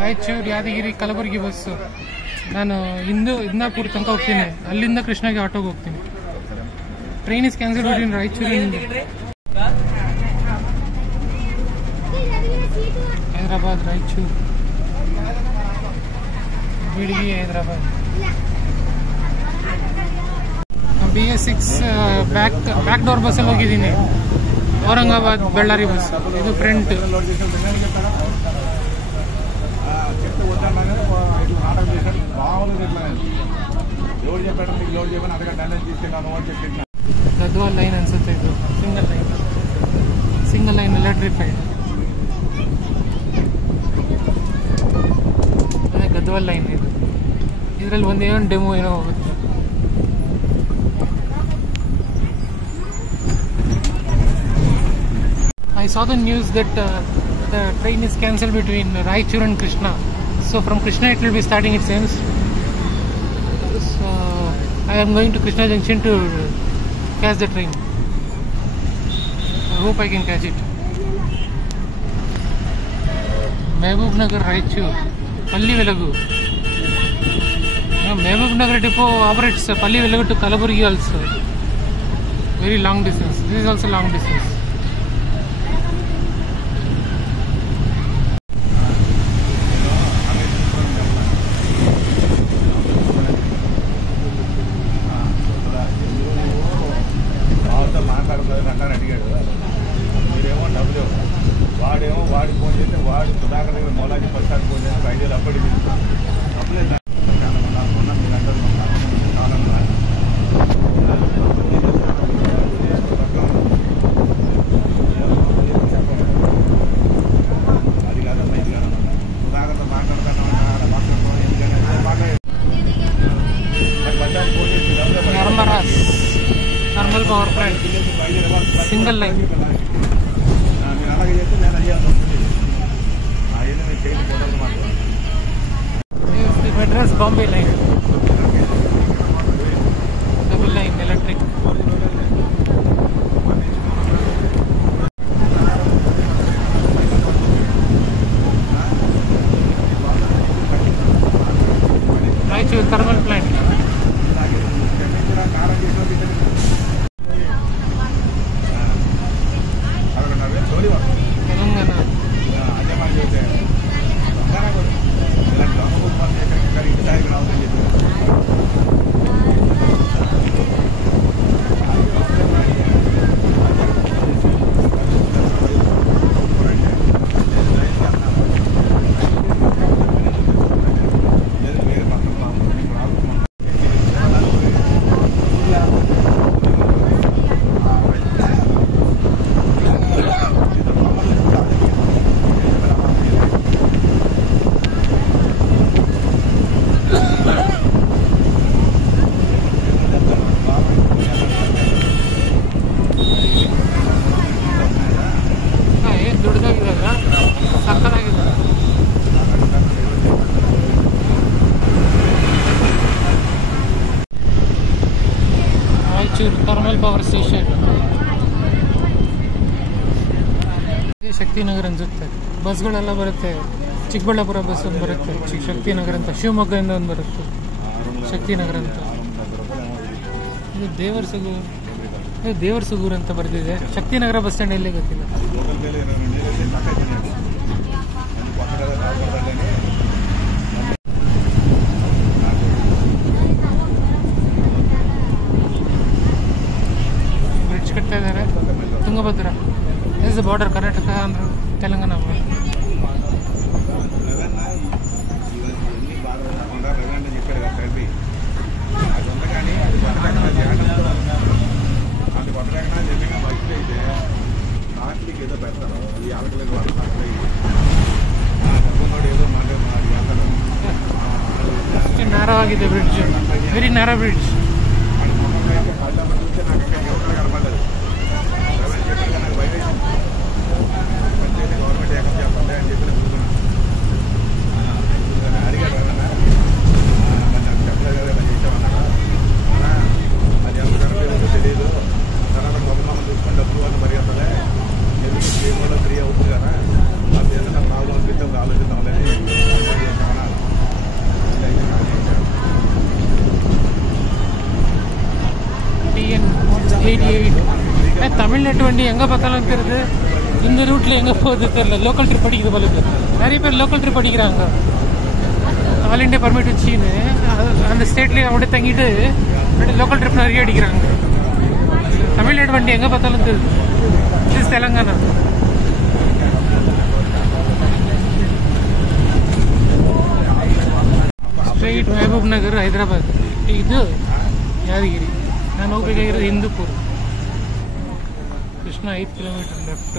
ರಾಯಚೂರು, ಯಾದಗಿರಿ, ಕಲಬುರಗಿ ಬಸ್ಸು. ನಾನು ಇಂದಾಪುರ ತನಕ ಹೋಗ್ತೀನಿ, ಅಲ್ಲಿಂದ ಕೃಷ್ಣಾಗೆ ಆಟೋಗೆ ಹೋಗ್ತೀನಿ. ಟ್ರೈನ್ ಇಸ್ ಕ್ಯಾನ್ಸಲ್ ಬಿಟ್ವೀನ್ ರಾಯಚೂರಿಂದ ಹೈದರಾಬಾದ್, ರಾಯಚೂರು, ಬಿಳಿಗಿ, ಹೈದರಾಬಾದ್. BS6 ಬ್ಯಾಕ್ ಡೋರ್ ಬಸ್ಸಲ್ಲಿ ಹೋಗಿದ್ದೀನಿ. ಔರಂಗಾಬಾದ್, ಬಳ್ಳಾರಿ ಬಸ್. ಇದು ಫ್ರಂಟ್. ಗದ್ವಾಲ್ ಲೈನ್ ಅನ್ಸುತ್ತೆ ಇದು. Single line electrified. ಅದೇ ಗದ್ವಾಲ್ ಲೈನ್ ಇದು. ಇದರಲ್ಲಿ ಒಂದೇನೋ ಡೆಮೋ ಏನೋ ಹೋಗುತ್ತೆ. I saw the news that the train is cancelled between Raichur and Krishna. So from Krishna it will be starting, it seems. So I am going to Krishna Junction to catch the train. I hope I can catch it. Mehboob Nagar, Raichur, Palli Velagu. Mehboob Nagar depot operates Palli Velagu to Kalaburgi also. Very long distance. This is also long distance. Thermal power plant, single line. Madras Bombay line, double line electric. Raichur thermal plant. Thermal power station. Shaktinagar ಅನ್ಸುತ್ತೆ. ಬಸ್ಗಳೆಲ್ಲ ಬರುತ್ತೆ. ಚಿಕ್ಕಬಳ್ಳಾಪುರ ಬಸ್ ಒಂದು ಬರುತ್ತೆ, ಶಕ್ತಿನಗರ ಅಂತ. ಶಿವಮೊಗ್ಗದಿಂದ ಒಂದು ಬರುತ್ತೆ ಶಕ್ತಿನಗರ ಅಂತ. ಇದು ದೇವರಸುಗೂರು ಅಂತ ಬರೆದಿದೆ. ಶಕ್ತಿನಗರ ಬಸ್ ಸ್ಟ್ಯಾಂಡ್ ಎಲ್ಲಿ ಗೊತ್ತಿಲ್ಲ. ಬ್ರಿಡ್ಜ್ ಕಟ್ತಾ ಇದ್ದಾರೆ. Tungabhadra is the border, Karnataka ಆಂಧ್ರ ತೆಲಂಗಾಣ. ನ್ಯಾರೋ ಆಗಿದೆ ಬ್ರಿಡ್ಜ್, ವೆರಿ ನ್ಯಾರೋ ಬ್ರಿಡ್ಜ್. ఆలోచిద్దాం. தமிழ்நாட்டு வண்டி எங்கே பார்த்தாலும் தெரியுது. இந்த ரூட்டில் எங்கே போகுது தெரியல. லோக்கல் ட்ரிப் அடிக்குது போல இருக்கு. நிறைய பேர் லோக்கல் ட்ரிப் அடிக்கிறாங்க. ஆல் இண்டியா பர்மிட் வச்சுன்னு அந்த ஸ்டேட்லேயே அப்படியே தங்கிட்டு லோக்கல் ட்ரிப் நிறைய அடிக்கிறாங்க. தமிழ்நாடு வண்டி எங்கே பார்த்தாலும் தெரியுது. இது தெலுங்கானா. Straight Mahbubnagar Hyderabad. ಇದು ಯಾದಗಿರಿ. ನಾನು ಹೋಗ್ಬೇಕಾಗಿರೋದು ಹಿಂದೂಪುರ್. Krishna 5 kilometre left.